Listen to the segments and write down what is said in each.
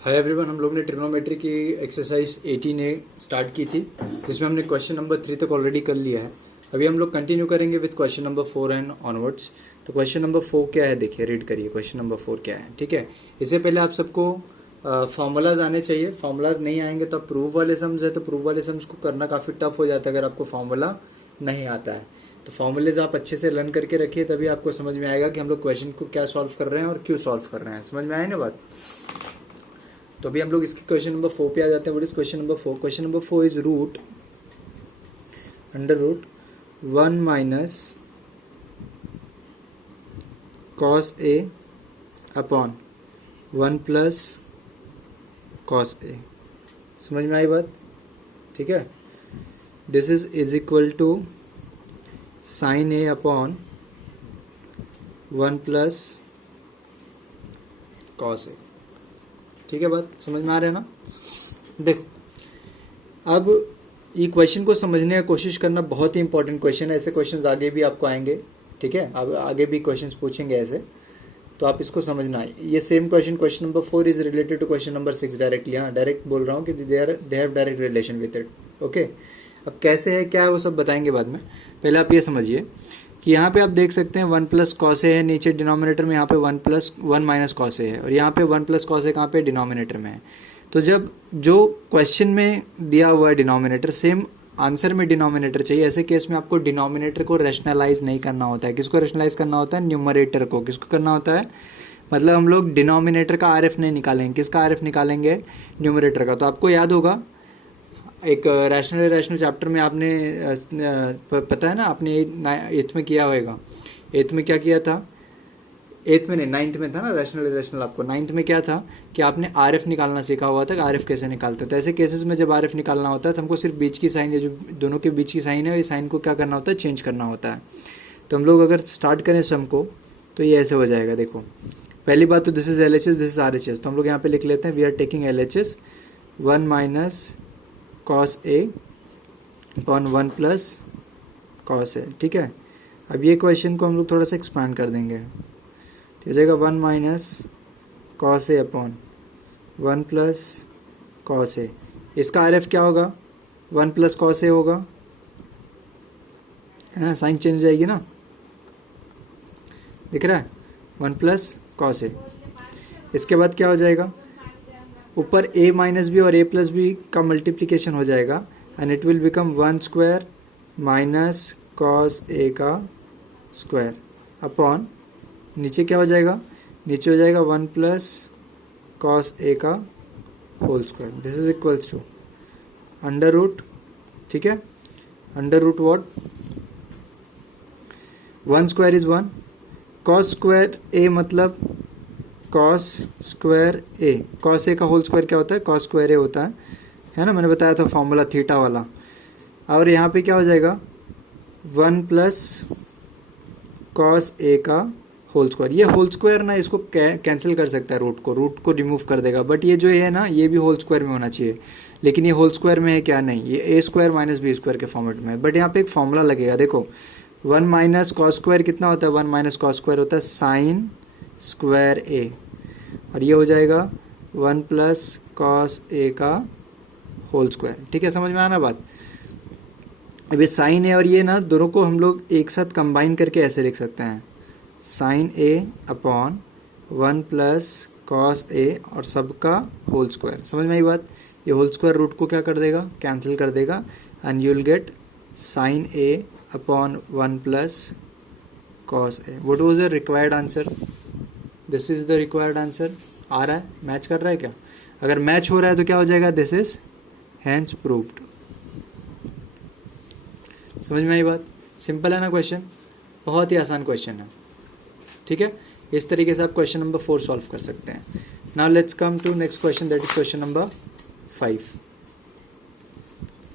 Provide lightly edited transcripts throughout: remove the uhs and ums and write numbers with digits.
Hi everyone, हम लोग ने ट्रिग्नोमेट्री की एक्सरसाइज 18A स्टार्ट की थी, जिसमें हमने क्वेश्चन नंबर 3 तक ऑलरेडी कर लिया है। अभी हम लोग कंटिन्यू करेंगे with question number 4 and onwards. तो क्वेश्चन नंबर 4 क्या है, देखिए, रीड करिए क्वेश्चन नंबर 4 क्या है। ठीक है, इससे पहले आप सबको फार्मूलाज आने चाहिए। फार्मूलाज नहीं आएंगे तो आप प्रूफ वाले सम्स है, तो प्रूफ वाले सम्स को करना काफ़ी टफ हो जाता है अगर आपको फार्मूला नहीं आता है। तो फार्मूलेज आप अच्छे से लर्न करके रखिए, तभी आपको समझ में आएगा कि हम लोग क्वेश्चन को क्या सॉल्व कर रहे हैं और क्यों सॉल्व कर रहे हैं। समझ में आए ना बात। तो अभी हम लोग इसके क्वेश्चन नंबर 4 पे आ जाते हैं। What is question number 4? Question number 4 is root under root 1 minus cos A upon 1 plus cos A. समझ में आई बात? ठीक है, this is equal to sine A upon 1 plus cos A. ठीक है, बात समझ में आ रहा है ना? देखो, अब ये क्वेश्चन को समझने की कोशिश करना बहुत ही इंपॉर्टेंट क्वेश्चन है। ऐसे क्वेश्चंस आगे भी आपको आएंगे, ठीक है, अब आगे भी क्वेश्चंस पूछेंगे ऐसे, तो आप इसको समझना है। ये same question number 4 is related to question number 6 directly. हाँ, डायरेक्ट बोल रहा हूँ कि they have direct relation with it. Okay, अब कैसे है क्या है वो सब बताएंगे बाद में। पहले आप ये समझिए कि यहाँ पे आप देख सकते हैं 1 प्लस कॉस ए है नीचे डिनोमिनेटर में, यहाँ पे 1 माइनस कॉस ए है, और यहाँ पे 1 प्लस कॉस ए कहाँ पे? डिनोमिनेटर में है। तो जब जो क्वेश्चन में दिया हुआ है डिनोमिनेटर, सेम आंसर में डिनोमिनेटर चाहिए। ऐसे केस में आपको डिनोमिनेटर को रैशनलाइज नहीं करना होता है। किसको रैशनलाइज करना होता है? न्यूमरेटर को। किसको करना होता है? मतलब हम लोग डिनोमिनेटर का आरएफ नहीं निकालेंगे। किसका आरएफ निकालेंगे? न्यूमरेटर का। तो आपको याद होगा एक रैशनल चैप्टर में आपने पता है ना, आपने 8th में किया होगा। 8th में क्या किया था? 8th में नहीं, 9th में था ना रैशनल। आपको 9th में क्या था कि आपने आरएफ निकालना सीखा हुआ था। आरएफ कैसे निकालते हैं? तो ऐसे केसेस में जब आरएफ निकालना होता है तो हमको सिर्फ बीच की साइन, ये जो दोनों के बीच की साइन है, ये साइन को क्या करना होता है? चेंज करना होता है। तो हम लोग अगर स्टार्ट करें सम को तो ये ऐसे हो जाएगा। देखो, पहली बात तो this is LHS, this is RHS। तो हम लोग यहाँ पे लिख लेते हैं we are taking LHS 1 minus cos A upon 1 plus cos A. ठीक है, अब ये क्वेश्चन को हम लोग थोड़ा सा एक्सपांड कर देंगे, तो हो जाएगा 1 minus cos A upon 1 plus cos ए। इसका आरएफ क्या होगा? 1 प्लस कॉस ए होगा, है ना? साइन चेंज हो जाएगी ना, दिख रहा है? 1 प्लस कॉस ए। इसके बाद क्या हो जाएगा? ऊपर a माइनस बी और a प्लस बी का मल्टीप्लिकेशन हो जाएगा, and it will become 1 square minus cos A का स्क्वायर अपॉन, नीचे क्या हो जाएगा? नीचे हो जाएगा 1 प्लस कॉस ए का whole square. This is equals to under root, ठीक है, under root what? 1 square is 1, cos square A मतलब cos square A. Cos A का होल स्क्वायर क्या होता है? कॉस स्क्वायर ए होता है ना? मैंने बताया था फॉर्मूला थीटा वाला। और यहाँ पे क्या हो जाएगा? 1 प्लस कॉस ए का होल स्क्वायर। ये होल स्क्वायर ना, इसको कैंसिल कर सकता है, रूट को रिमूव कर देगा, बट ये जो है ना, ये भी होल स्क्वायर में होना चाहिए। लेकिन ये होल स्क्वायर में है क्या? नहीं, ये ए स्क्वायर माइनस बी स्क्वायर के फॉर्मेट में है। बट यहाँ पे एक फॉर्मूला लगेगा। देखो, 1 माइनस कॉस स्क्वायर कितना होता है? 1 माइनस कॉस स्क्वायर होता है साइन स्क्वायर ए, और ये हो जाएगा 1 प्लस कॉस ए का होल स्क्वायर। ठीक है, समझ में आना बात? अब ये साइन ए और ये ना, दोनों को हम लोग एक साथ कंबाइन करके ऐसे लिख सकते हैं, sign A upon 1 plus cos ए और सबका होल स्क्वायर। समझ में आई बात? ये होल स्क्वायर रूट को क्या कर देगा? कैंसिल कर देगा, and you will get sine A upon 1 plus cos A. What was the required answer? This is the required answer. आ रहा है? मैच कर रहा है क्या? अगर मैच हो रहा है तो क्या हो जाएगा? This is hence proved. समझ में आई बात? सिंपल है ना क्वेश्चन? बहुत ही आसान क्वेश्चन है। ठीक है, इस तरीके से आप क्वेश्चन नंबर 4 सॉल्व कर सकते हैं। Now let's come to next question, that is question number 5।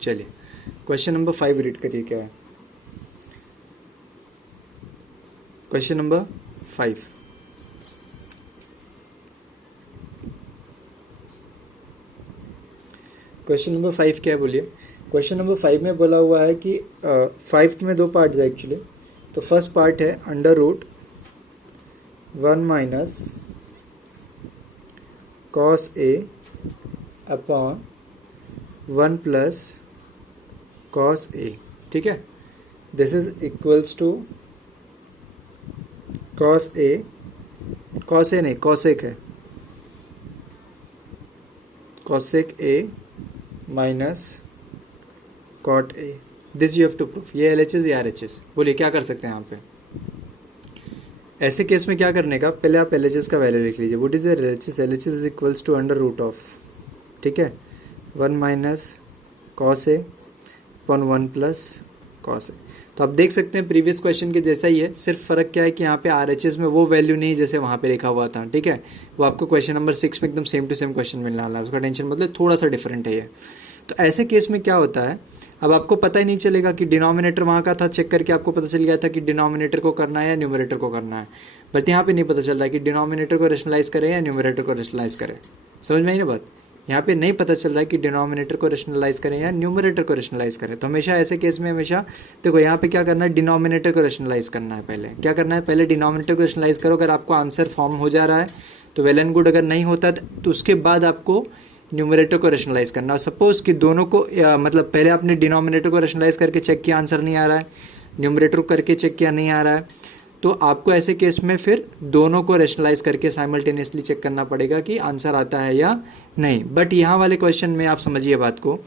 चलिए, क्वेश्चन नंबर 5 रीड करिए क्या है। क्वेश्चन नंबर 5, क्वेश्चन नंबर 5 क्या है बोलिए? क्वेश्चन नंबर 5 में बोला हुआ है कि 5 में 2 पार्ट्स है एक्चुअली। तो फर्स्ट पार्ट है under root 1 minus cos A upon 1 plus cos A, ठीक है। This is equals to cos A नहीं कॉसेक है, cosec A minus cot A. This you have to proof. ये LHS या RHS, बोलिए क्या कर सकते हैं यहाँ पे। ऐसे केस में क्या करने का, पहले आप LHS का वैल्यू लिख लीजिए। What is your LHS? LHS is equals to under root of, ठीक है, 1 minus cos A upon 1 plus cos A. तो आप देख सकते हैं प्रीवियस क्वेश्चन के जैसा ही है, सिर्फ फ़र्क क्या है कि यहाँ पे RHS में वो वैल्यू नहीं जैसे वहाँ पे लिखा हुआ था, ठीक है। वो आपको क्वेश्चन नंबर 6 में एकदम सेम टू सेम क्वेश्चन मिलने वाला है, उसका टेंशन मतलब थोड़ा सा डिफरेंट है ये। तो ऐसे केस में क्या होता है, अब आपको पता ही नहीं चलेगा कि डिनोमिनेटर वहाँ का था, चेक करके आपको पता चल गया था कि डिनोमिनेटर को करना है या न्यूमरेटर को करना है, बट यहाँ पे नहीं पता चल रहा है कि डिनोमिनेटर को रेशनलाइज करें या न्यूमरेटर को रेशनलाइज करें। समझ में आई ना बात? यहाँ पे नहीं पता चल रहा है कि डिनोमिनेटर को रेशनलाइज करें या न्यूमरेटर को रेशनलाइज करें। तो हमेशा ऐसे केस में हमेशा देखो यहाँ पे क्या करना है, डिनोमिनेटर को रेशनलाइज करना है। पहले क्या करना है, पहले डिनोमिनेटर को रेशनलाइज करो। अगर आपको आंसर फॉर्म हो जा रहा है तो वेल एंड गुड, अगर नहीं होता तो उसके बाद आपको न्यूमरेटर को रेशनलाइज करना। सपोज कि दोनों को मतलब पहले आपने डिनोमिनेटर को रेशनलाइज करके चेक किया, आंसर नहीं आ रहा है, न्यूमरेटर को करके चेक किया, नहीं आ रहा है, तो आपको ऐसे केस में फिर दोनों को रेशनलाइज करके साइमल्टेनियसली चेक करना पड़ेगा कि आंसर आता है या नहीं। बट यहाँ वाले क्वेश्चन में आप समझिए बात को,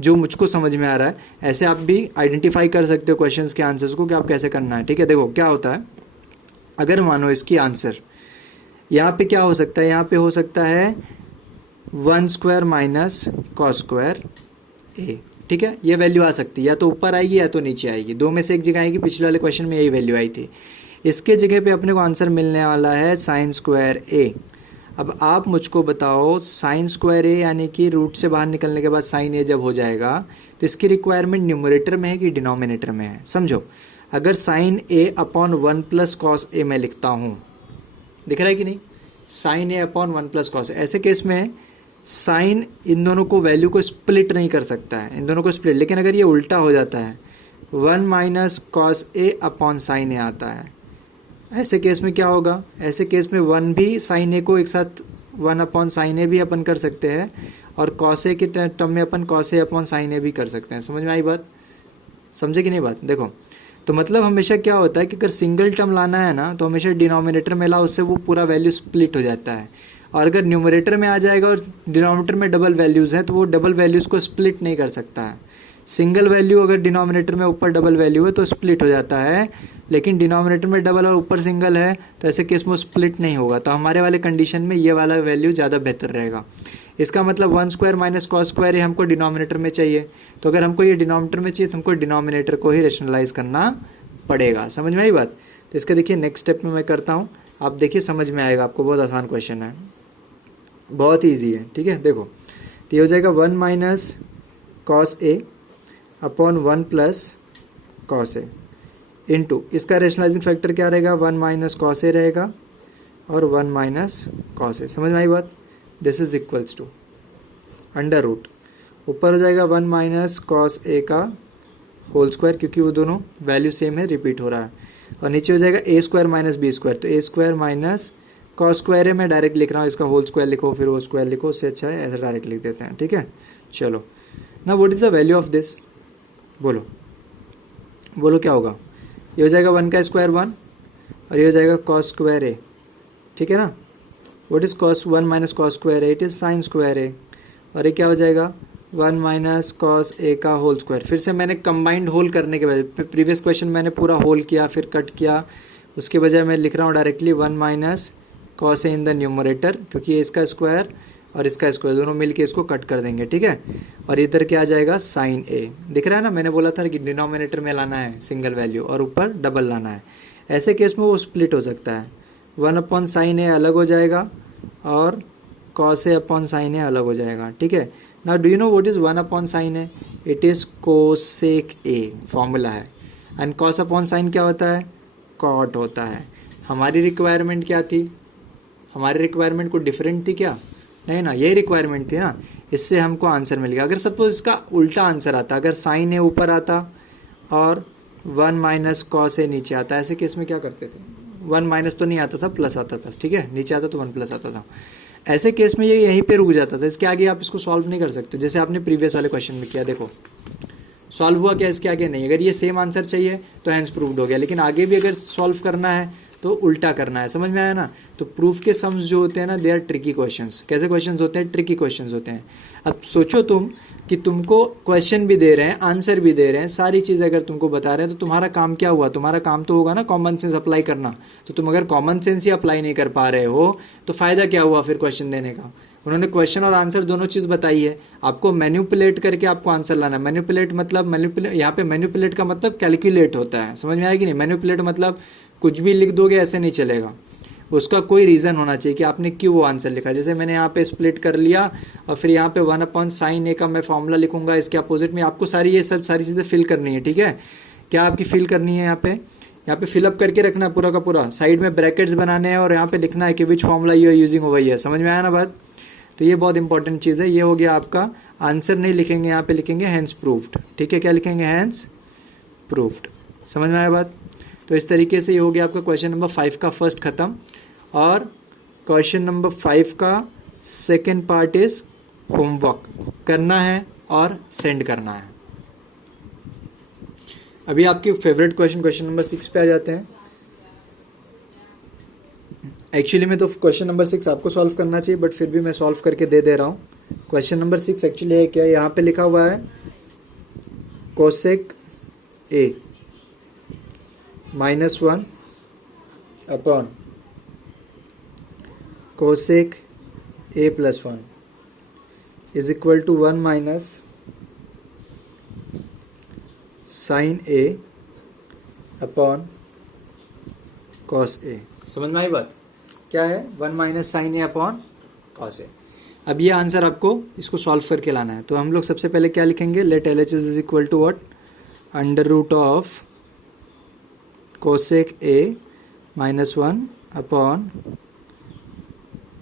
जो मुझको समझ में आ रहा है, ऐसे आप भी आइडेंटिफाई कर सकते हो क्वेश्चंस के आंसर्स को कि आप कैसे करना है, ठीक है। देखो क्या होता है, अगर मानो इसकी आंसर यहाँ पे क्या हो सकता है, यहाँ पे हो सकता है 1 स्क्वायर माइनस कॉस स्क्वायर ए, ठीक है। ये वैल्यू आ सकती है, या तो ऊपर आएगी या तो नीचे आएगी, दो में से एक जगह आएगी। पिछले वाले क्वेश्चन में यही वैल्यू आई थी। इसके जगह पे अपने को आंसर मिलने वाला है साइन स्क्वायर ए। अब आप मुझको बताओ, साइन स्क्वायर ए यानी कि रूट से बाहर निकलने के बाद साइन ए जब हो जाएगा तो इसकी रिक्वायरमेंट न्यूमरेटर में है कि डिनोमिनेटर में है। समझो, अगर sign A upon 1 plus cos ए मैं लिखता हूँ, दिख रहा है कि नहीं, sign A upon 1 plus cos ए, ऐसे केस में साइन इन दोनों को वैल्यू को स्प्लिट नहीं कर सकता है, इन दोनों को स्प्लिट। लेकिन अगर ये उल्टा हो जाता है, 1 minus cos A upon sine ए आता है, ऐसे केस में क्या होगा, ऐसे केस में 1 भी साइन ए को एक साथ 1 अपॉन साइन ए भी अपन कर सकते हैं, और कॉस ए के टर्म में अपन कॉस ए अपॉन साइन ए भी कर सकते हैं। समझ में आई बात? समझे कि नहीं बात? देखो, तो मतलब हमेशा क्या होता है कि अगर सिंगल टर्म लाना है ना, तो हमेशा डिनोमिनेटर में लाओ, उससे वो पूरा वैल्यू स्प्लिट हो जाता है। और अगर न्यूमरेटर में आ जाएगा और डिनोमिनेटर में डबल वैल्यूज़ हैं, तो वो डबल वैल्यूज़ को स्प्लिट नहीं कर सकता है। सिंगल वैल्यू अगर डिनोमिनेटर में ऊपर डबल वैल्यू है तो स्प्लिट हो जाता है, लेकिन डिनोमिनेटर में डबल और ऊपर सिंगल है तो ऐसे केस में स्प्लिट नहीं होगा। तो हमारे वाले कंडीशन में ये वाला वैल्यू ज़्यादा बेहतर रहेगा। इसका मतलब 1 स्क्वायर माइनस कॉस स्क्वायर ये हमको डिनोमिनेटर में चाहिए, तो अगर हमको ये डिनोमिनेटर में चाहिए तो हमको डिनोमिनेटर को ही रेशनलाइज करना पड़ेगा। समझ में आई बात? तो इसका देखिए नेक्स्ट स्टेप में मैं करता हूँ, आप देखिए समझ में आएगा आपको। बहुत आसान क्वेश्चन है, बहुत ईजी है, ठीक है। देखो, तो ये हो जाएगा 1 minus cos A upon 1 plus cos A into, इसका रेशनलाइजिंग फैक्टर क्या रहेगा, 1 माइनस कॉस ए रहेगा और 1 माइनस कॉस ए। समझ में आई बात? This is equals to under root, ऊपर हो जाएगा 1 माइनस कॉस ए का होल स्क्वायर, क्योंकि वो दोनों वैल्यू सेम है, रिपीट हो रहा है, और नीचे हो जाएगा ए स्क्वायर माइनस बी स्क्वायर। तो ए स्क्वायर माइनस कॉस स्क्वायर है, मैं डायरेक्ट लिख रहा हूँ, इसका होल स्क्वायर लिखो फिर वो स्क्वायर लिखो, उससे अच्छा है ऐसा डायरेक्ट लिख देते हैं, ठीक है। चलो ना, what is the value of this, बोलो बोलो क्या होगा। ये हो जाएगा 1 का स्क्वायर 1 और ये हो जाएगा कॉस स्क्वायर ए, ठीक है ना। What is cos 1 minus cos square A, it is sine square A, और ये क्या हो जाएगा 1 माइनस कॉस ए का होल स्क्वायर। फिर से मैंने कंबाइंड होल करने के बाद, प्रीवियस क्वेश्चन मैंने पूरा होल किया फिर कट किया, उसके बजाय मैं लिख रहा हूँ directly 1 minus cos A in the numerator, क्योंकि ये इसका स्क्वायर और इसका स्क्वायर दोनों मिलके इसको कट कर देंगे, ठीक है। और इधर क्या आ जाएगा साइन ए, दिख रहा है ना, मैंने बोला था कि डिनोमिनेटर में लाना है सिंगल वैल्यू और ऊपर डबल लाना है। ऐसे केस में वो स्प्लिट हो सकता है, 1 अपॉन साइन ए अलग हो जाएगा और कॉस ए अपॉन साइन ए अलग हो जाएगा, ठीक है। Now do you know what is 1 upon sine A, it is cosec A, formula है। एंड कॉस अपॉन साइन क्या होता है, कॉट होता है। हमारी रिक्वायरमेंट क्या थी, हमारी रिक्वायरमेंट को डिफरेंट थी क्या, नहीं ना, यही रिक्वायरमेंट थी ना, इससे हमको आंसर मिल गया। अगर सपोज इसका उल्टा आंसर आता, अगर साइन ए ऊपर आता और 1 माइनस कॉस ए नीचे आता, ऐसे केस में क्या करते थे, 1 माइनस तो नहीं आता था, प्लस आता था, ठीक है, नीचे आता तो 1 प्लस आता था। ऐसे केस में ये यहीं पे रुक जाता था, इसके आगे आप इसको सॉल्व नहीं कर सकते, जैसे आपने प्रीवियस वाले क्वेश्चन में किया। देखो सॉल्व हुआ क्या, इसके आगे नहीं। अगर ये सेम आंसर चाहिए तो हैंस प्रूव्ड हो गया, लेकिन आगे भी अगर सॉल्व करना है तो उल्टा करना है। समझ में आया ना? तो प्रूफ के सम्स जो होते हैं ना, दे आर ट्रिकी क्वेश्चंस। कैसे क्वेश्चंस होते हैं? ट्रिकी क्वेश्चंस होते हैं। अब सोचो तुम कि तुमको क्वेश्चन भी दे रहे हैं, आंसर भी दे रहे हैं, सारी चीज़ अगर तुमको बता रहे हैं, तो तुम्हारा काम क्या हुआ? तुम्हारा काम तो होगा ना कॉमन सेंस अप्लाई करना। तो तुम अगर कॉमन सेंस ही अप्लाई नहीं कर पा रहे हो तो फ़ायदा क्या हुआ फिर क्वेश्चन देने का? उन्होंने क्वेश्चन और आंसर दोनों चीज़ बताई है, आपको मैन्युपुलेट करके आपको आंसर लाना है। मैन्युपुलेट मतलब यहाँ पे मैन्युपुलेट का मतलब कैलकुलेट होता है। समझ में आएगी नहीं? मैन्युपुलेट मतलब कुछ भी लिख दोगे ऐसे नहीं चलेगा, उसका कोई रीज़न होना चाहिए कि आपने क्यों वो आंसर लिखा। जैसे मैंने यहाँ पे स्प्लिट कर लिया और फिर यहाँ पे 1/sin a का मैं फॉर्मूला लिखूंगा, इसके अपोजिट में आपको सारी चीज़ें फिल करनी है। ठीक है, क्या आपकी फिल करनी है? यहाँ पे फिलअप करके रखना है पूरा का पूरा, साइड में ब्रैकेट्स बनाने हैं और यहाँ पे लिखना है कि which formula you are using वही है। समझ में आया ना बात? तो ये बहुत इंपॉर्टेंट चीज़ है। ये हो गया आपका आंसर, नहीं लिखेंगे यहाँ पे, लिखेंगे हैंस प्रूव्ड। ठीक है, क्या लिखेंगे? Hence proved. समझ में आया बात? तो इस तरीके से ये हो गया आपका क्वेश्चन नंबर 5 का फर्स्ट खत्म, और क्वेश्चन नंबर 5 का सेकेंड पार्ट इज होमवर्क करना है और सेंड करना है। अभी आपके फेवरेट क्वेश्चन नंबर 6 पे आ जाते हैं। एक्चुअली में तो क्वेश्चन नंबर 6 आपको सॉल्व करना चाहिए, बट फिर भी मैं सॉल्व करके दे रहा हूँ। क्वेश्चन नंबर 6 एक्चुअली है क्या, यहाँ पे लिखा हुआ है cosec A -1 upon cosec a + 1 is equal to 1 minus sine a upon cos a। समझ में आई बात? क्या है? 1 minus sine a upon cos a। अब ये आंसर आपको इसको सॉल्व करके लाना है। तो हम लोग सबसे पहले क्या लिखेंगे? Let LHS is equal to what? √ Of cosec a -1 upon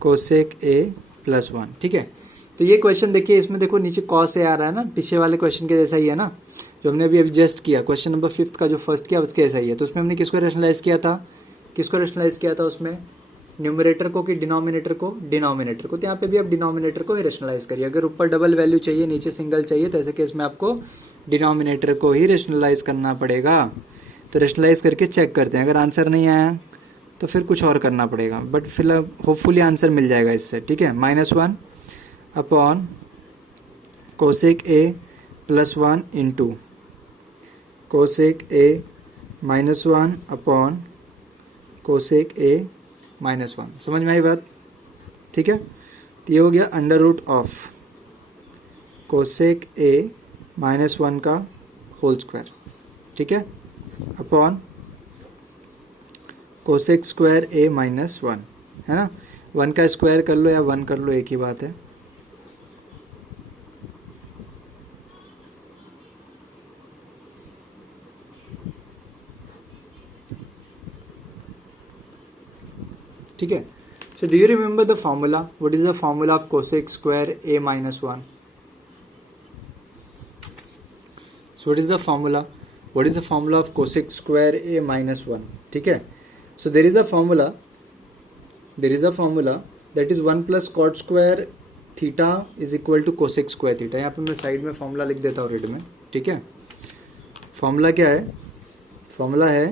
cosec a + 1। ठीक है, तो ये क्वेश्चन देखिए, इसमें देखो नीचे कॉस a आ रहा है ना, पीछे वाले क्वेश्चन के जैसा ही है ना, जो हमने अभी जस्ट किया। क्वेश्चन नंबर 5 का जो फर्स्ट किया उसके जैसा ही है। तो उसमें हमने किसको रेशनलाइज किया था? उसमें न्यूमरेटर को कि डिनोमिनेटर को? डिनोमिनेटर को। तो यहाँ पे भी आप डिनोमिनेटर को ही रेशनलाइज करिए। अगर ऊपर डबल वैल्यू चाहिए, नीचे सिंगल चाहिए, तो ऐसे केस में आपको डिनोमिनेटर को ही रेशनलाइज करना पड़ेगा। तो रेशनलाइज करके चेक करते हैं, अगर आंसर नहीं आया तो फिर कुछ और करना पड़ेगा, बट फिलहाल होपफुली आंसर मिल जाएगा इससे। ठीक है, -1 upon cosec a + 1 into cosec a -1 upon cosec a -1। समझ में आई बात? ठीक है, तो ये हो गया √ ऑफ कोसेक a -1 का होल स्क्वायर। ठीक है, अपॉन कोसेक स्क्वायर a -1, है ना? 1 का स्क्वायर कर लो या 1 कर लो, एक ही बात है। ठीक है, so do you remember the formula? What is the formula of cosec square a -1? So what is the formula? What is the formula of cosec square a -1? ठीक है, so there is a formula that is 1 plus cot square theta is equal to cosec square theta। यहाँ पे मैं side में formula लिख देता हूँ red में। ठीक है, फॉर्मूला क्या है? फॉर्मूला है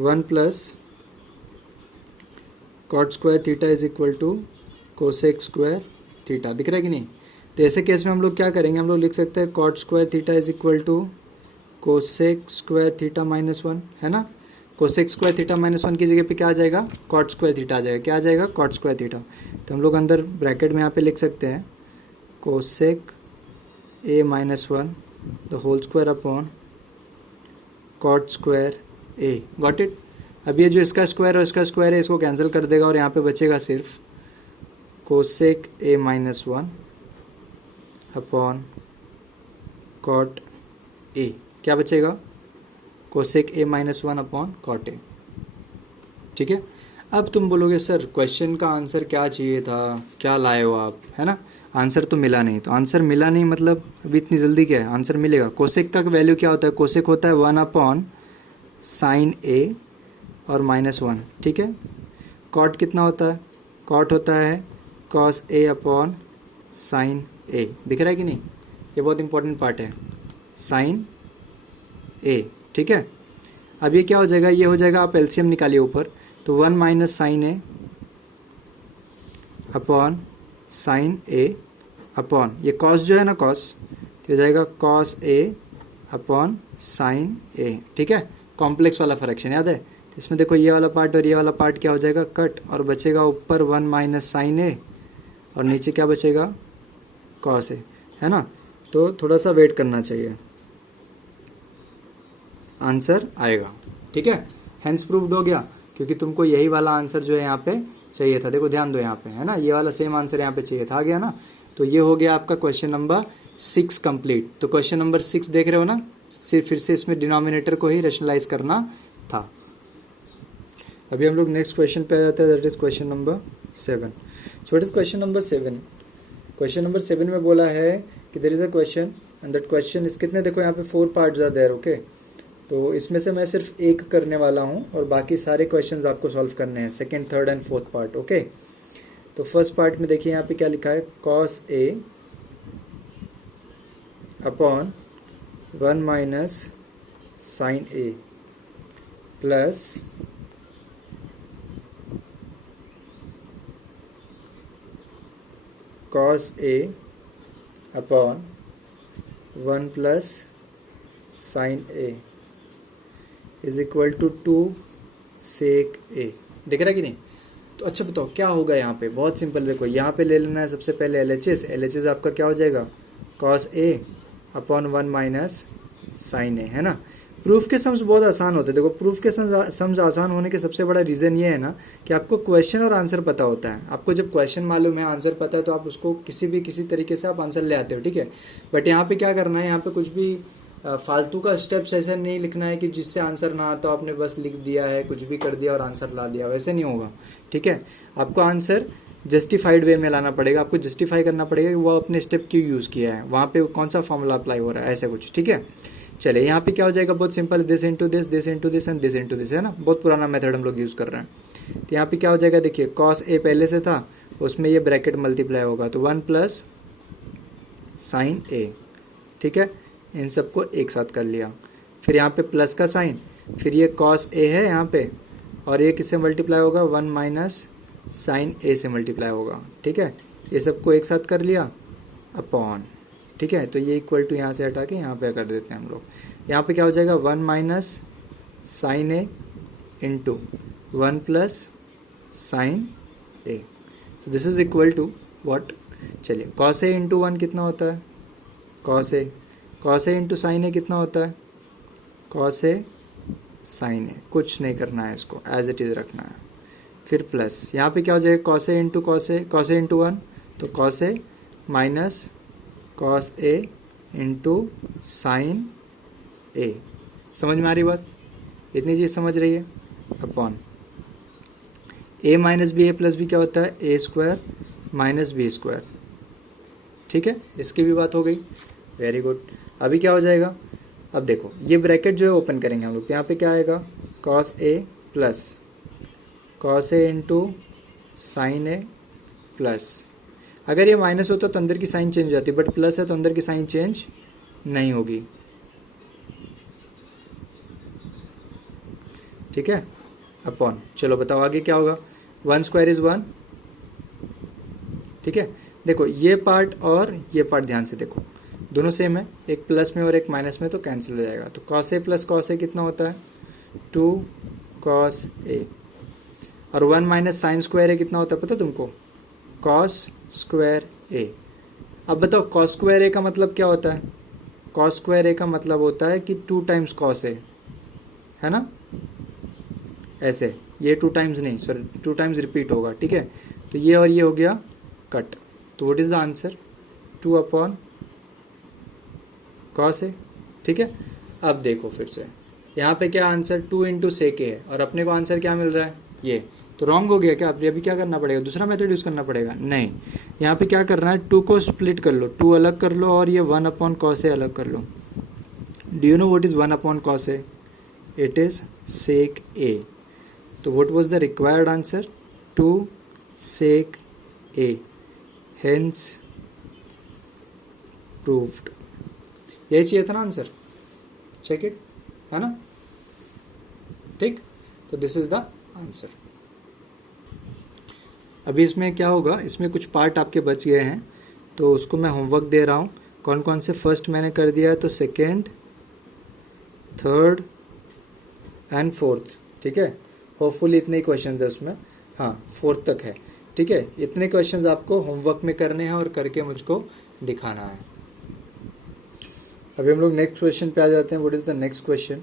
1 plus cot square theta is equal to cosec square theta। दिख रहा है कि नहीं? तो ऐसे केस में हम लोग क्या करेंगे? हम लोग लिख सकते हैं cot square theta is equal to cosec square theta -1, है ना? कोसेक स्क्वायर थीटा -1 की जगह पे क्या आ जाएगा? कॉट स्क्वायर थीटा आ जाएगा। क्या आ जाएगा? Cot square theta. तो हम लोग अंदर ब्रैकेट में यहाँ पे लिख सकते हैं cosec a -1 the whole square upon cot square a। Got it? अब ये जो इसका स्क्वायर और इसका स्क्वायर है, इसको कैंसिल कर देगा और यहाँ पे बचेगा सिर्फ cosec a -1 upon cot a। क्या बचेगा? Cosec a -1 upon cot a। ठीक है, अब तुम बोलोगे सर क्वेश्चन का आंसर क्या चाहिए था, क्या लाए हो आप, है ना? आंसर तो मिला नहीं। तो आंसर मिला नहीं मतलब अभी इतनी जल्दी क्या है? आंसर मिलेगा। कोसेक का वैल्यू क्या होता है? कोसेक होता है 1 अपॉन साइन a और -1। ठीक है, कॉट कितना होता है? कॉट होता है कॉस ए अपॉन साइन ए। दिख रहा है कि नहीं? ये बहुत इंपॉर्टेंट पार्ट है, साइन ए। ठीक है, अब ये क्या हो जाएगा, ये हो जाएगा, आप एलसीएम निकालिए ऊपर, तो 1 minus sine A upon sine A upon ये कॉस जो है ना, कॉस, तो हो जाएगा कॉस ए अपॉन साइन ए। ठीक है, कॉम्प्लेक्स वाला फ्रैक्शन याद है, तो इसमें देखो ये वाला पार्ट और ये वाला पार्ट क्या हो जाएगा, कट, और बचेगा ऊपर 1 माइनस साइन ए और नीचे क्या बचेगा, कॉस ए, है ना। तो थोड़ा सा वेट करना चाहिए, आंसर आएगा। ठीक है, हेंस प्रूव्ड हो गया, क्योंकि तुमको यही वाला आंसर जो है यहाँ पे चाहिए था। देखो ध्यान दो यहाँ पे, है ना, ये वाला सेम आंसर यहाँ पे चाहिए था, आ गया ना। तो ये हो गया आपका क्वेश्चन नंबर 6 कंप्लीट। तो क्वेश्चन नंबर 6 देख रहे हो ना, सिर्फ फिर से इसमें डिनोमिनेटर को ही रेशनलाइज करना था। अभी हम लोग नेक्स्ट क्वेश्चन पे आ जाते हैं, that is question number 7। So what is question number 7? Question number 7 में बोला है कि there is a question and that question is, कितने, देखो यहाँ पे 4 पार्ट्स आर देयर, ओके। तो इसमें से मैं सिर्फ एक करने वाला हूँ और बाकी सारे क्वेश्चंस आपको सॉल्व करने हैं, second, third and fourth part, okay. तो फर्स्ट पार्ट में देखिए यहाँ पे क्या लिखा है, cos A upon 1 minus sine A plus cos A upon 1 plus sine A is equal to 2 sec A. दिख रहा है कि नहीं? तो अच्छा बताओ क्या होगा यहाँ पे, बहुत सिंपल, देखो यहाँ पे ले लेना है सबसे पहले एलएचएस। एलएचएस आपका क्या हो जाएगा, cos A upon 1 minus sine ए, है ना। प्रूफ के सम्स बहुत आसान होते हैं। देखो प्रूफ के सम्स आसान होने के सबसे बड़ा रीज़न ये है ना कि आपको क्वेश्चन और आंसर पता होता है। आपको जब क्वेश्चन मालूम है, आंसर पता है, तो आप उसको किसी तरीके से आप आंसर ले आते हो, ठीक है। बट यहाँ पे क्या करना है, यहाँ पे कुछ भी फालतू का स्टेप्स ऐसा नहीं लिखना है कि जिससे आंसर ना आता, आपने बस लिख दिया है, कुछ भी कर दिया और आंसर ला दिया, वैसे नहीं होगा, ठीक है। आपको आंसर जस्टिफाइड वे में लाना पड़ेगा, आपको जस्टिफाई करना पड़ेगा कि वो अपने स्टेप क्यों यूज़ किया है, वहाँ पे कौन सा फॉर्मूला अप्लाई हो रहा है, ऐसा कुछ, ठीक है। चलिए यहाँ पे क्या हो जाएगा, बहुत simple, this into this, this into this and this into this, है ना। बहुत पुराना मेथड हम लोग यूज़ कर रहे हैं। तो यहाँ पे क्या हो जाएगा, देखिए कॉस ए पहले से था, उसमें ये ब्रैकेट मल्टीप्लाई होगा, तो 1 प्लस साइन ए, ठीक है। इन सबको एक साथ कर लिया, फिर यहाँ पे प्लस का साइन, फिर ये कॉस ए है यहाँ पे, और ये किससे मल्टीप्लाई होगा, 1 माइनस साइन ए से मल्टीप्लाई होगा, ठीक है। ये सबको एक साथ कर लिया अपॉन, ठीक है। तो ये इक्वल टू यहाँ से हटा के यहाँ पे कर देते हैं हम लोग। यहाँ पे क्या हो जाएगा, 1 minus sine A into 1 plus sine A, so this is equal to what. चलिए कॉस ए इंटू 1 कितना होता है, cos A into sine A कितना होता है, कॉस ए साइन ए, कुछ नहीं करना है, इसको एज इट इज़ रखना है। फिर प्लस यहाँ पे क्या हो जाएगा, cos A into cos A into 1, तो cos A minus cos A into sine ए। समझ में आ रही बात, इतनी चीज़ समझ रही है। अपॉन ए माइनस बी, ए प्लस बी क्या होता है, ए स्क्वायर माइनस बी स्क्वायर, ठीक है। इसकी भी बात हो गई, वेरी गुड। अभी क्या हो जाएगा, अब देखो ये ब्रैकेट जो है ओपन करेंगे हम लोग, तो यहाँ पे क्या आएगा, cos A plus cos A into sine A plus, अगर ये माइनस होता तो अंदर की साइन चेंज हो जाती, बट प्लस है तो अंदर की साइन चेंज नहीं होगी, ठीक है। अपॉन, चलो बताओ आगे क्या होगा, 1 स्क्वायर इज 1, ठीक है। देखो ये पार्ट और ये पार्ट ध्यान से देखो, दोनों सेम है, एक प्लस में और एक माइनस में, तो कैंसिल हो जाएगा। तो कॉस ए प्लस कॉस ए कितना होता है, 2 कॉस ए, और 1 माइनस साइन स्क्वायर ए कितना होता है पता तुमको, कॉस स्क्वायर ए। अब बताओ कॉस स्क्वायर ए का मतलब क्या होता है, कॉस स्क्वायर ए का मतलब होता है कि 2 टाइम्स कॉस ए, है ना, ऐसे, ये 2 टाइम्स नहीं, सॉरी 2 टाइम्स रिपीट होगा, ठीक है। तो ये और ये हो गया कट, तो what is the answer, 2 upon cos A, ठीक है। अब देखो फिर से यहाँ पे क्या आंसर, 2 इंटू सेक ए है, और अपने को आंसर क्या मिल रहा है, ये तो रॉन्ग हो गया क्या। अभी क्या करना पड़ेगा, दूसरा मेथड यूज़ करना पड़ेगा, नहीं, यहाँ पे क्या करना है, 2 को स्प्लिट कर लो, 2 अलग कर लो और ये 1 अपॉन कॉस ए अलग कर लो। Do you know what is 1 upon cos A, it is sec A. तो what was the required answer, 2 sec A, hence proved. यही चाहिए था ना आंसर, चेक इट, है ना, ठीक। तो दिस इज द आंसर। अभी इसमें क्या होगा, इसमें कुछ पार्ट आपके बच गए हैं, तो उसको मैं होमवर्क दे रहा हूँ। कौन कौन से फर्स्ट मैंने कर दिया है, तो सेकेंड, थर्ड एंड फोर्थ, ठीक है। होपफुली इतने ही क्वेश्चन है उसमें, हाँ फोर्थ तक है, ठीक है। इतने क्वेश्चंस आपको होमवर्क में करने हैं और करके मुझको दिखाना है। अभी हम लोग नेक्स्ट क्वेश्चन पे आ जाते हैं। What is the next question,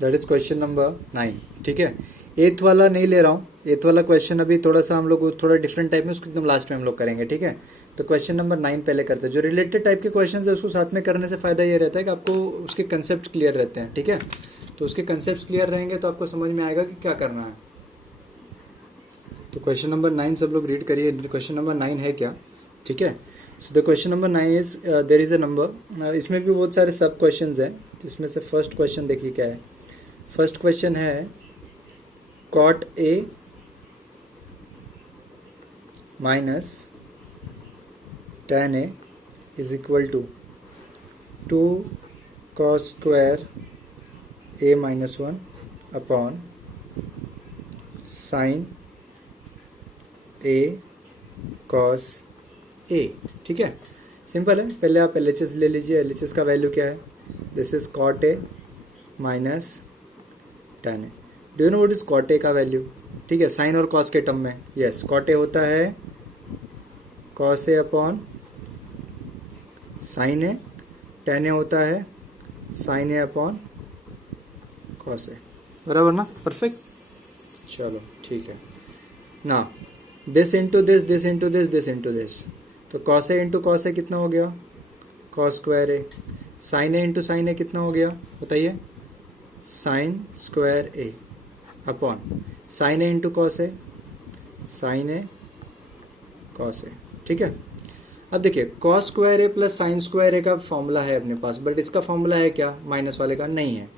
that is question number 9, ठीक है। एथ वाला नहीं ले रहा हूँ, एथ वाला क्वेश्चन अभी थोड़ा सा हम लोग थोड़ा डिफरेंट टाइप में उसको एकदम लास्ट में हम लोग करेंगे, ठीक है। तो क्वेश्चन नंबर 9 पहले करते हैं। जो रिलेटेड टाइप के क्वेश्चन है उसको साथ में करने से फायदा ये रहता है कि आपको उसके कंसेप्ट क्लियर रहते हैं, ठीक है। तो उसके कंसेप्ट क्लियर रहेंगे तो आपको समझ में आएगा कि क्या करना है। तो क्वेश्चन नंबर 9 सब लोग रीड करिए। क्वेश्चन नंबर 9 है क्या, ठीक है। So the question number 9 is there is a number. इसमें भी बहुत सारे सब क्वेश्चन हैं, जिसमें से फर्स्ट क्वेश्चन देखिए क्या है। फर्स्ट क्वेश्चन है cot A minus tan A is equal to 2 cos square A minus 1 upon sin A cos A, ठीक है। सिंपल है। पहले आप LHS ले लीजिए। LHS का वैल्यू क्या है, this is cot A minus tan A। Do you know what is cot A का वैल्यू, ठीक है, साइन और कॉस के टर्म में। यस, cot A होता है cos A upon sine A, tan A होता है sine A upon cos A, बराबर ना, परफेक्ट। चलो ठीक है ना, this into this, this into this, this into this, तो cos A into cos A कितना हो गया, cos square A। Sine A into sine A कितना हो गया बताइए, sine square A upon sine A into cos A, sine A cos A, ठीक है। अब देखिए cos square A plus sign square A का फॉर्मूला है अपने पास, बट इसका फॉर्मूला है क्या, माइनस वाले का नहीं है।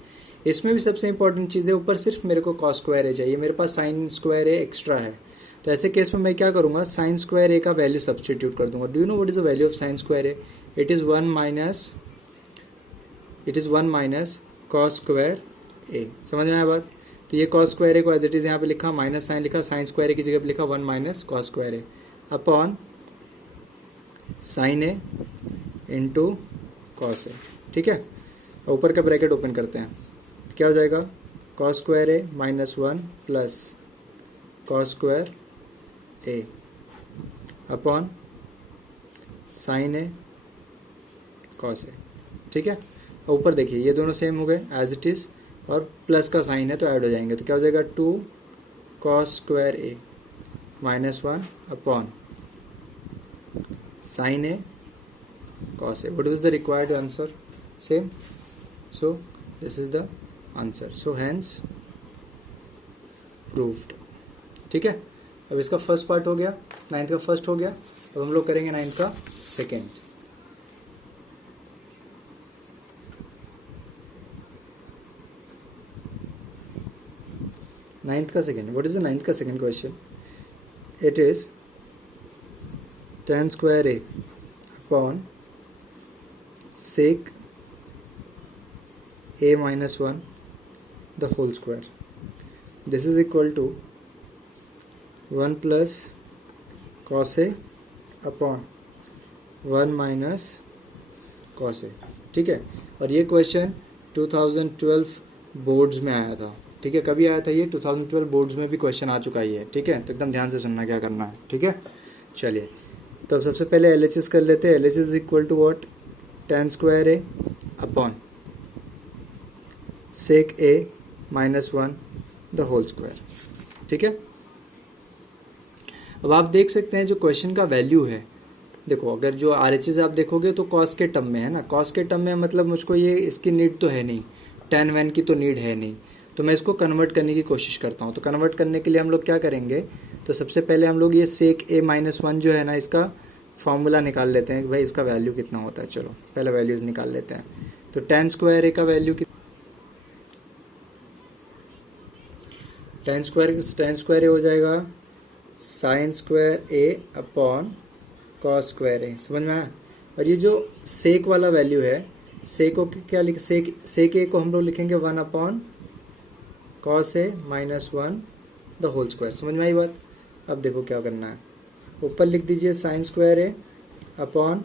इसमें भी सबसे इंपॉर्टेंट चीज़ है, ऊपर सिर्फ मेरे को कॉस स्क्वायर A चाहिए, मेरे पास साइन स्क्वायर A एक्स्ट्रा है। तो ऐसे केस में मैं क्या करूँगा, साइन स्क्वायर A का वैल्यू सब्सटीट्यूट कर दूंगा। Do you know what is the value of sine square A, it is one minus cos square A। समझ में आया बात। तो ये कॉस स्क्वायर ए को एज इट इज यहाँ पे लिखा, माइनस साइन लिखा, साइन स्क्वायर ए की जगह पे लिखा 1 minus cos square A upon sine A into cos A, ठीक है। ऊपर का ब्रैकेट ओपन करते हैं, क्या हो जाएगा, cos square A minus 1 plus cos square A upon sine A cos A, ठीक है। ऊपर देखिए ये दोनों सेम हो गए एज इट इज, और प्लस का साइन है तो ऐड हो जाएंगे, तो क्या हो जाएगा 2 cos square A minus 1 upon sine A cos A. What is the required answer, same. So this is the answer, so hence proved, ठीक है। अब इसका फर्स्ट पार्ट हो गया, 9th का फर्स्ट हो गया। अब हम लोग करेंगे 9th का सेकेंड। नाइन्थ का second, what is the ninth का second question, it is tan square A upon sec A minus 1 the whole square, this is equal to 1 plus cos A upon 1 minus cos A, ठीक है। और ये question 2012 boards में आया था, ठीक है। कभी आया था ये, 2012 बोर्ड्स में भी क्वेश्चन आ चुका ही है, ठीक है। तो एकदम ध्यान से सुनना क्या करना है, ठीक है। चलिए तो अब सबसे पहले LHS कर लेते हैं। LHS is equal to what, tan square A upon sec A minus 1 the whole square, ठीक है। अब आप देख सकते हैं जो क्वेश्चन का वैल्यू है, देखो अगर जो RHS आप देखोगे तो कॉस के टर्म में है ना, कॉस के टर्म में मतलब मुझको ये इसकी नीड तो है नहीं, tan वैन की तो नीड है नहीं, तो मैं इसको कन्वर्ट करने की कोशिश करता हूँ। तो कन्वर्ट करने के लिए हम लोग क्या करेंगे, तो सबसे पहले हम लोग ये सेक ए माइनस 1 जो है ना, इसका फॉर्मूला निकाल लेते हैं कि भाई इसका वैल्यू कितना होता है। चलो पहले वैल्यूज निकाल लेते हैं। तो tan स्क्वायर ए का वैल्यू tan स्क्वायर ए हो जाएगा sign square A upon cos square ए, समझ में आया। और ये जो सेक वाला वैल्यू है, सेक को क्या लिख, सेक ए को हम लोग लिखेंगे 1 upon cos A minus 1 the whole square, समझ में आई बात। अब देखो क्या करना है, ऊपर लिख दीजिए sign square A upon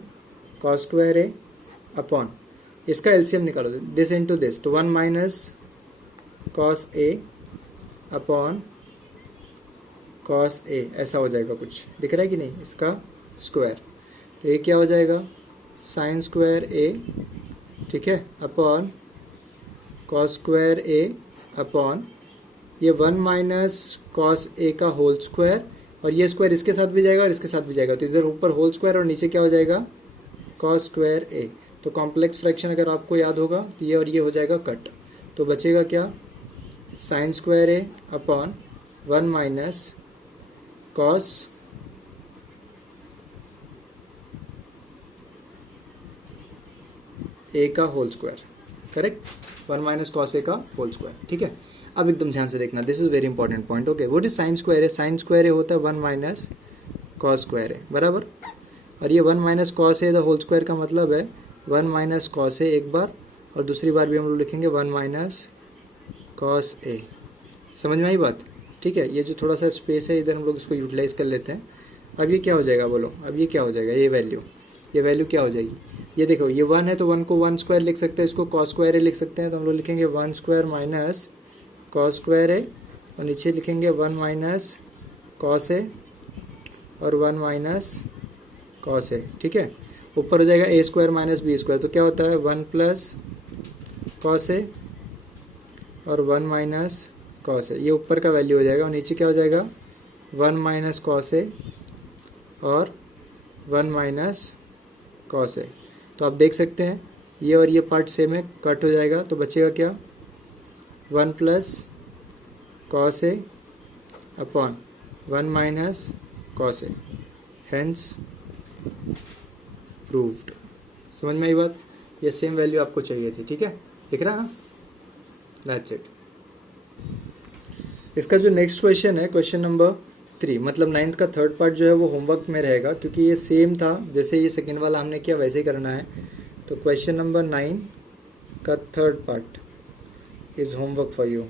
cos square A upon, इसका एलसीएम निकालो, दिस इनटू दिस, तो 1 minus cos A upon cos ए, ऐसा हो जाएगा, कुछ दिख रहा है कि नहीं, इसका स्क्वायर। तो ये क्या हो जाएगा, साइन स्क्वायर ए, ठीक है, upon cos square A upon ये 1 माइनस कॉस ए का होल स्क्वायर, और ये स्क्वायर इसके साथ भी जाएगा और इसके साथ भी जाएगा, तो इधर ऊपर होल स्क्वायर और नीचे क्या हो जाएगा, कॉस स्क्वायर ए। तो कॉम्प्लेक्स फ्रैक्शन अगर आपको याद होगा तो ये और ये हो जाएगा कट, तो बचेगा क्या, sine square A upon 1 minus cos A का whole square, correct, 1 minus cos A का होल स्क्वायर, ठीक है। अब एकदम ध्यान से देखना, this is very important point, okay. What is sine square A, sine square A होता है 1 माइनस कॉस स्क्वायर ए, बराबर। और ये 1 minus cos A the whole square का मतलब है 1 माइनस कॉस ए एक बार, और दूसरी बार भी हम लोग लिखेंगे 1 माइनस कॉस ए, समझ में आई बात, ठीक है। ये जो थोड़ा सा स्पेस है इधर हम लोग इसको यूटिलाइज कर लेते हैं। अब ये क्या हो जाएगा, बोलो, अब ये क्या हो जाएगा, ये वैल्यू क्या हो जाएगी, ये देखो, ये 1 है तो 1 को 1 स्क्वायर लिख सकते हैं, इसको कॉस स्क्वायर ए लिख सकते हैं, तो हम लोग लिखेंगे 1 square minus cos square A, और नीचे लिखेंगे 1 माइनस कॉस ए और 1 माइनस कॉस ए, ठीक है। ऊपर हो जाएगा ए स्क्वायर माइनस बी स्क्वायर, तो क्या होता है 1 प्लस कॉस ए और 1 माइनस कॉस ए, ये ऊपर का वैल्यू हो जाएगा, और नीचे क्या हो जाएगा 1 माइनस कॉस ए और 1 माइनस कॉस ए। तो आप देख सकते हैं ये और ये पार्ट सेम है, कट हो जाएगा, तो बचेगा क्या 1 plus cos A upon 1 minus cos A, hence proved, समझ में आई बात। ये सेम वैल्यू आपको चाहिए थी, ठीक है, दिख रहा है ना, दैट्स इट। इसका जो नेक्स्ट क्वेश्चन है, क्वेश्चन नंबर 3, मतलब 9th का थर्ड पार्ट जो है वो होमवर्क में रहेगा, क्योंकि ये सेम था जैसे ये सेकेंड वाला हमने किया वैसे ही करना है। तो क्वेश्चन नंबर 9 का third part is homework for you.